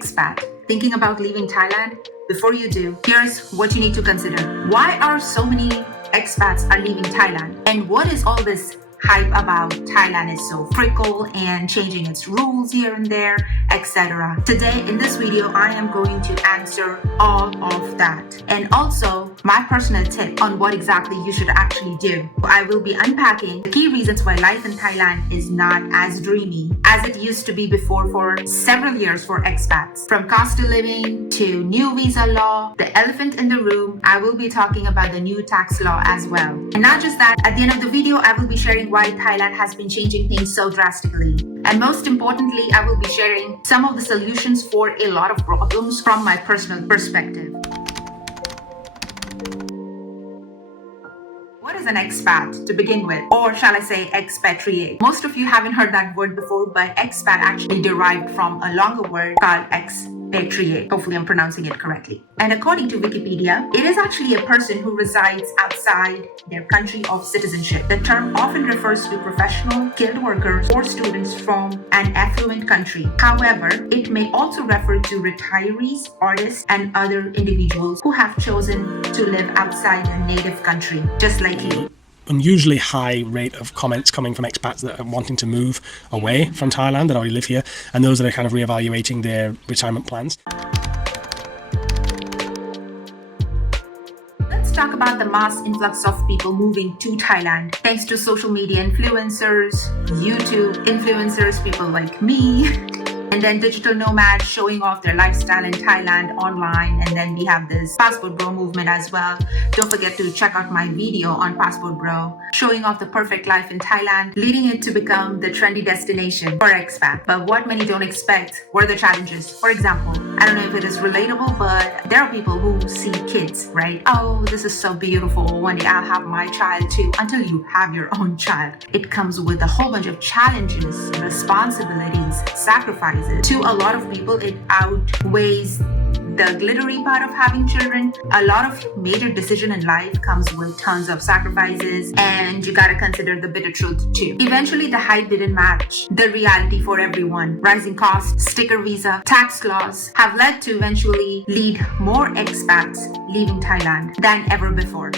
expat, thinking about leaving Thailand? Before you do, here's what you need to consider. Why are so many expats are leaving Thailand? And what is all this hype about Thailand is so fickle and changing its rules here and there, etc. Today in this video, I am going to answer all of that. And also my personal tip on what exactly you should actually do. I will be unpacking the key reasons why life in Thailand is not as dreamy as it used to be before for several years for expats. From cost of living to new visa law, the elephant in the room, I will be talking about the new tax law as well. And not just that, at the end of the video, I will be sharing why Thailand has been changing things so drastically. And most importantly, I will be sharing some of the solutions for a lot of problems from my personal perspective. What is an expat to begin with? Or shall I say expatriate? Most of you haven't heard that word before, but expat actually derived from a longer word called expatriate. Hopefully I'm pronouncing it correctly. And according to Wikipedia, it is actually a person who resides outside their country of citizenship. The term often refers to professional, skilled workers, or students from an affluent country. However, it may also refer to retirees, artists, and other individuals who have chosen to live outside their native country, just like you. Unusually high rate of comments coming from expats that are wanting to move away from Thailand that already live here, and those that are kind of reevaluating their retirement plans. Let's talk about the mass influx of people moving to Thailand thanks to social media influencers, YouTube influencers, people like me, and then digital nomads showing off their lifestyle in Thailand online. And then we have this Passport Bro movement as well. Don't forget to check out my video on Passport Bro, showing off the perfect life in Thailand, leading it to become the trendy destination for expat. But what many don't expect were the challenges. For example, I don't know if it is relatable, but there are people who see kids, right? Oh, this is so beautiful. One day I'll have my child too. Until you have your own child, it comes with a whole bunch of challenges, responsibilities, sacrifices. To a lot of people, it outweighs the glittery part of having children. A lot of major decision in life comes with tons of sacrifices, and you gotta consider the bitter truth too. Eventually, the hype didn't match the reality for everyone. Rising costs, sticker visa, tax laws have led to eventually lead more expats leaving Thailand than ever before.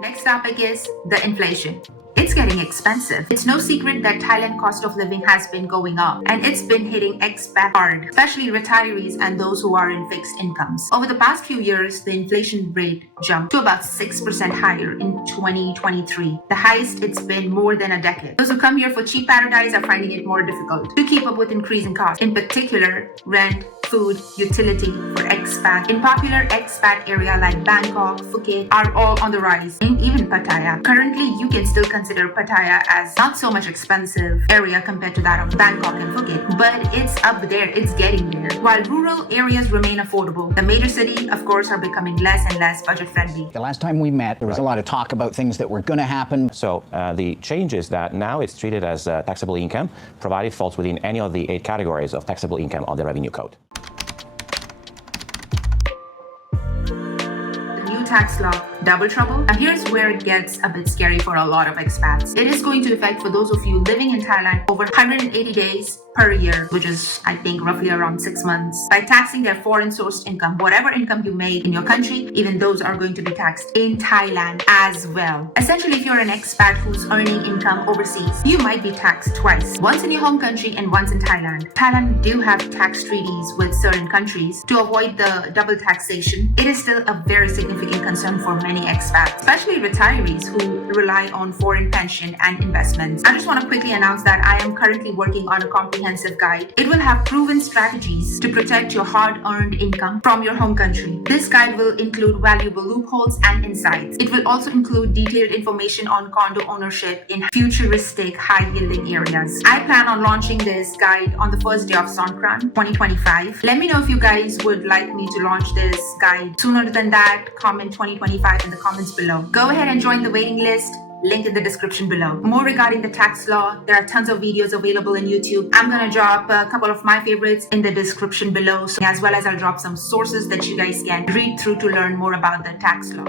Next topic is the inflation. It's getting expensive. It's no secret that Thailand cost of living has been going up, and it's been hitting expats hard, especially retirees and those who are in fixed incomes. Over the past few years, the inflation rate jumped to about 6% higher in 2023, the highest it's been more than a decade. Those who come here for cheap paradise are finding it more difficult to keep up with increasing costs. In particular, rent, food, utility for expat in popular expat area like Bangkok, Phuket are all on the rise, and even Pattaya. Currently, you can still consider Pattaya as not so much expensive area compared to that of Bangkok and Phuket, but it's up there, it's getting there. While rural areas remain affordable, the major cities, of course, are becoming less and less budget friendly. The last time we met, there was a lot of talk about things that were going to happen. So the change is that now it's treated as taxable income, provided it falls within any of the 8 categories of taxable income on the revenue code. Tax law, double trouble. Now here's where it gets a bit scary for a lot of expats. It is going to affect for those of you living in Thailand over 180 days per year, which is I think roughly around 6 months, by taxing their foreign sourced income. Whatever income you made in your country, even those are going to be taxed in Thailand as well. Essentially, if you're an expat who's earning income overseas, you might be taxed twice, once in your home country and once in Thailand. Thailand do have tax treaties with certain countries to avoid the double taxation. It is still a very significant concern for many expats, especially retirees who rely on foreign pension and investments. I just want to quickly announce that I am currently working on a comprehensive guide. It will have proven strategies to protect your hard-earned income from your home country. This guide will include valuable loopholes and insights. It will also include detailed information on condo ownership in futuristic, high-yielding areas. I plan on launching this guide on the first day of Songkran 2025. Let me know if you guys would like me to launch this guide sooner than that. Comment 2025 in the comments below. Go ahead and join the waiting list. Link in the description below. More regarding the tax law, there are tons of videos available on YouTube. I'm gonna drop a couple of my favorites in the description below, as well as I'll drop some sources that you guys can read through to learn more about the tax law.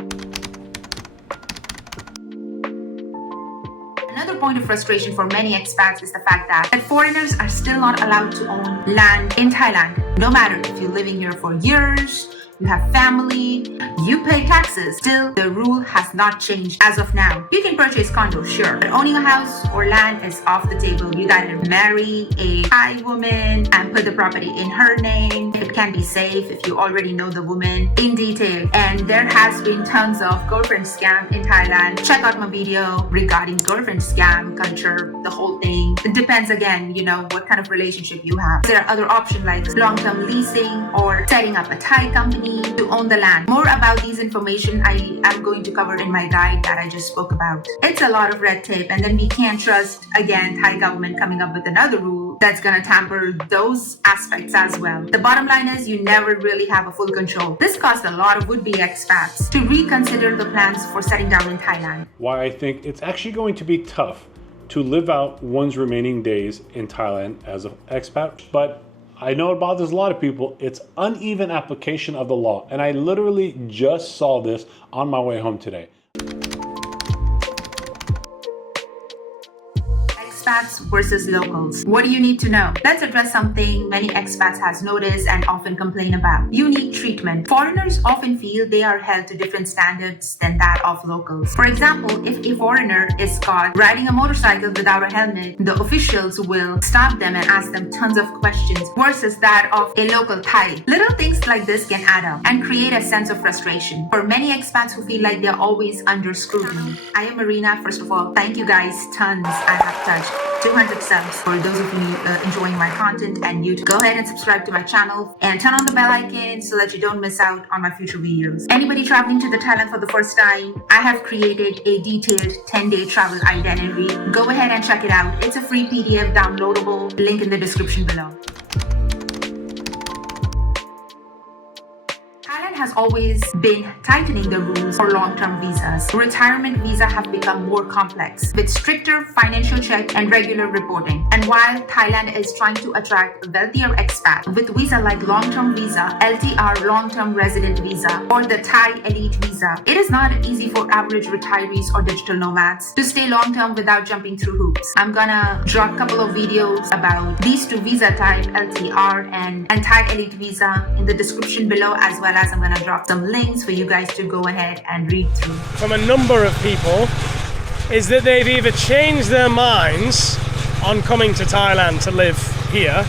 point of frustration for many expats is the fact that foreigners are still not allowed to own land in Thailand. No matter if you're living here for years, you have family, you pay taxes. Still, the rule has not changed as of now. You can purchase condos, sure, but owning a house or land is off the table. You gotta marry a Thai woman and put the property in her name. It can be safe if you already know the woman in detail. And there has been tons of girlfriend scam in Thailand. Check out my video regarding girlfriend scam culture, the whole thing. It depends again, what kind of relationship you have. There are other options like long-term leasing or setting up a Thai company to own the land. More about these information I am going to cover in my guide that I just spoke about. It's a lot of red tape, and then we can't trust, again, Thai government coming up with another rule that's gonna tamper those aspects as well. The bottom line is you never really have a full control. This caused a lot of would-be expats to reconsider the plans for settling down in Thailand. Why I think it's actually going to be tough to live out one's remaining days in Thailand as an expat, but I know it bothers a lot of people. It's uneven application of the law. And I literally just saw this on my way home today. Expats versus locals. What do you need to know? Let's address something many expats has noticed and often complain about. Unique treatment. Foreigners often feel they are held to different standards than that of locals. For example, if a foreigner is caught riding a motorcycle without a helmet, the officials will stop them and ask them tons of questions versus that of a local Thai. Little things like this can add up and create a sense of frustration for many expats who feel like they're always under scrutiny. I am Marina. First of all, thank you guys tons. I have touched 200 subs for those of you enjoying my content and you to go ahead and subscribe to my channel and turn on the bell icon so that you don't miss out on my future videos. Anybody traveling to the Thailand for the first time, I have created a detailed 10-day travel itinerary. Go ahead and check it out. It's a free PDF downloadable, link in the description below. Thailand has always been tightening the rules for long-term visas. Retirement visa have become more complex with stricter financial check and regular reporting. And while Thailand is trying to attract wealthier expats with visa like long-term visa, LTR long-term resident visa, or the Thai elite visa, it is not easy for average retirees or digital nomads to stay long-term without jumping through hoops. I'm gonna drop a couple of videos about these two visa type, LTR and Thai elite visa, in the description below, as well as I'm gonna drop some links for you guys to go ahead and read through. From a number of people is that they've either changed their minds on coming to Thailand to live here.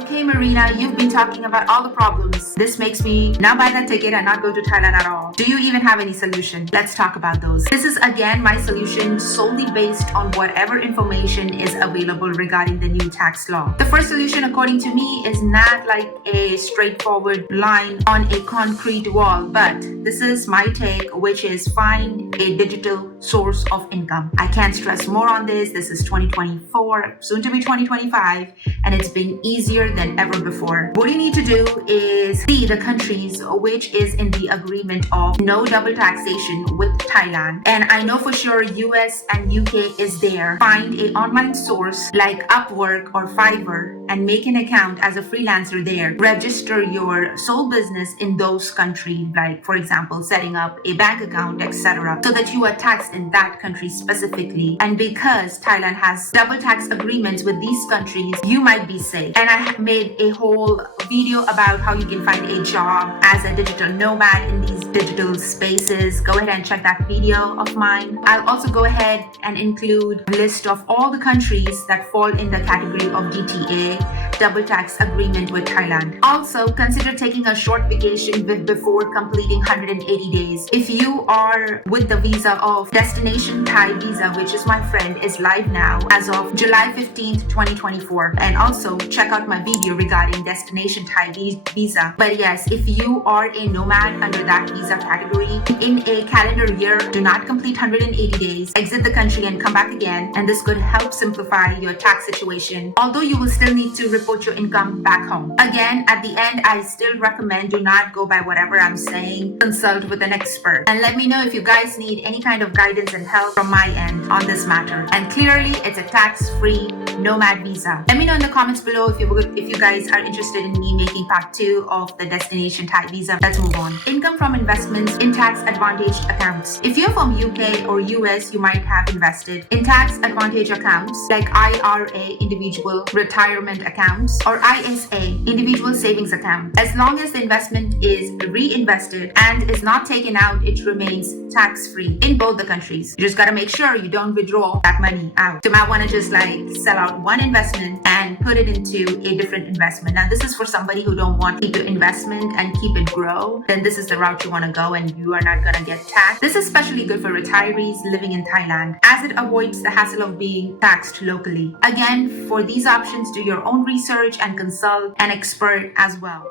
Okay, Marina, you've been talking about all the problems. This makes me now buy that ticket and not go to Thailand at all. Do you even have any solution? Let's talk about those. This is again my solution solely based on whatever information is available regarding the new tax law. The first solution, according to me, is not like a straightforward line on a concrete wall, but this is my take, which is find a digital source of income. I can't stress more on this. This is 2024, soon to be 2025, and it's been easier than ever before. What you need to do is see the countries which is in the agreement of no double taxation with Thailand. And I know for sure US and UK is there. Find an online source like Upwork or Fiverr and make an account as a freelancer there. Register your sole business in those countries, like for example, setting up a bank account, etc., so that you are taxed in that country specifically. And because Thailand has double tax agreements with these countries, you might be safe. And I have made a whole video about how you can find a job as a digital nomad in these digital spaces. Go ahead and check that video of mine. I'll also go ahead and include a list of all the countries that fall in the category of DTA, double tax agreement with Thailand. Also, consider taking a short vacation before completing 180 days. If you are with the visa of Destination Thai visa, which is my friend, is live now as of July 15th, 2024. And also check out my video regarding Destination Thai visa. But yes, if you are a nomad under that visa category, in a calendar year, do not complete 180 days, exit the country and come back again. And this could help simplify your tax situation, although you will still need to report your income back home. Again, at the end, I still recommend do not go by whatever I'm saying. Consult with an expert. And let me know if you guys need any kind of guidance and help from my end on this matter. And clearly, it's a tax-free nomad visa. Let me know in the comments below if you guys are interested in me making part 2 of the destination Thai visa. Let's move on. Income from investments in tax advantaged accounts. If you're from UK or US, you might have invested in tax advantage accounts like IRA, individual retirement accounts, or ISA, individual savings account. As long as the investment is reinvested and is not taken out, it remains tax-free in both the countries. You just gotta make sure you don't withdraw that money out. You might want to just like sell out one investment and put it into a different investment. Now, this is for somebody who don't want to keep your investment and keep it grow. Then this is the route you want to go, and you are not gonna get taxed. This is especially good for retirees living in Thailand, as it avoids the hassle of being taxed locally. Again, for these options, do your own research and consult an expert as well.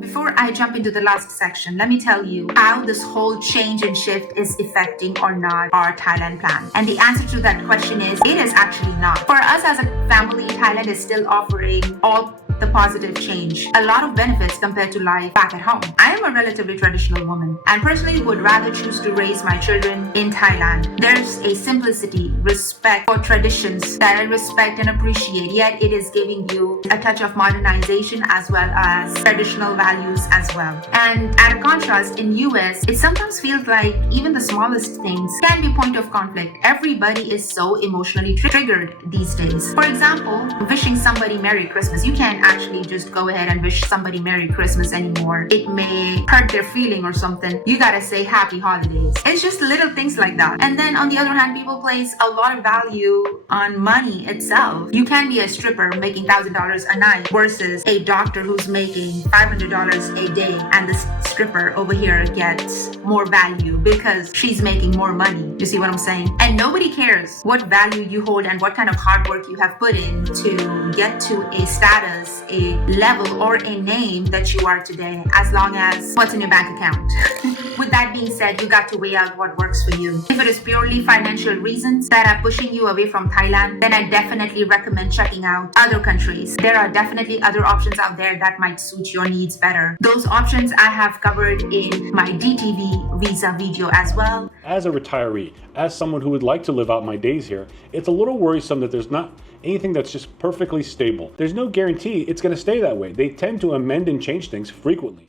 Before I jump into the last section, let me tell you how this whole change and shift is affecting or not our Thailand plan. And the answer to that question is, it is actually not. For us as a family, Thailand is still offering all the positive change, a lot of benefits compared to life back at home. I am a relatively traditional woman and personally would rather choose to raise my children in Thailand. There's a simplicity, respect for traditions that I respect and appreciate, yet it is giving you a touch of modernization as well as traditional values as well. And at a contrast, in US, it sometimes feels like even the smallest things can be point of conflict. Everybody is so emotionally triggered these days. For example, wishing somebody Merry Christmas. You can't actually just go ahead and wish somebody Merry Christmas anymore. It may hurt their feeling or something. You gotta say Happy Holidays. It's just little things like that. And then on the other hand, people place a lot of value on money itself. You can be a stripper making $1,000 a night versus a doctor who's making $500 a day, and the stripper over here gets more value because she's making more money. You see what I'm saying? And nobody cares what value you hold and what kind of hard work you have put in to get to a status, a level, or a name that you are today, as long as what's in your bank account. With that being said, you got to weigh out what works for you. If it is purely financial reasons that are pushing you away from Thailand, then I definitely recommend checking out other countries. There are definitely other options out there that might suit your needs better. Those options I have covered in my DTV visa video as well. As a retiree, as someone who would like to live out my days here, it's a little worrisome that there's not anything that's just perfectly stable. There's no guarantee it's going to stay that way. They tend to amend and change things frequently.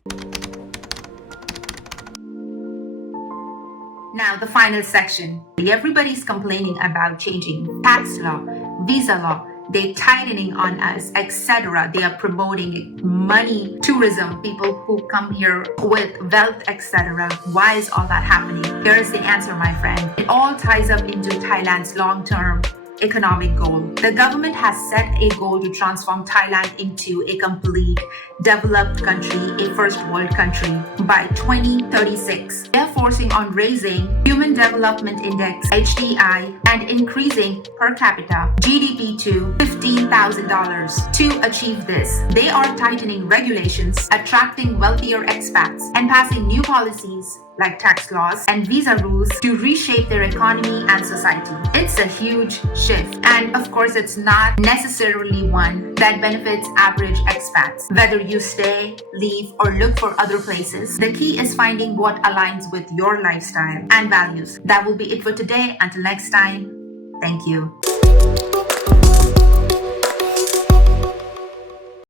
Now, the final section. Everybody's complaining about changing tax law, visa law. They're tightening on us, etc. They are promoting money tourism, people who come here with wealth, etc. Why is all that happening? Here is the answer, my friend. It all ties up into Thailand's long-term economic goal. The government has set a goal to transform Thailand into a complete developed country, a first world country by 2036. They're forcing on raising Human Development Index, HDI, and increasing per capita GDP to $15,000. To achieve this, they are tightening regulations, attracting wealthier expats, and passing new policies like tax laws and visa rules to reshape their economy and society. It's a huge shift, and of course it's not necessarily one that benefits average expats. Whether you stay, leave, or look for other places, the key is finding what aligns with your lifestyle and values. That will be it for today. Until next time, thank you.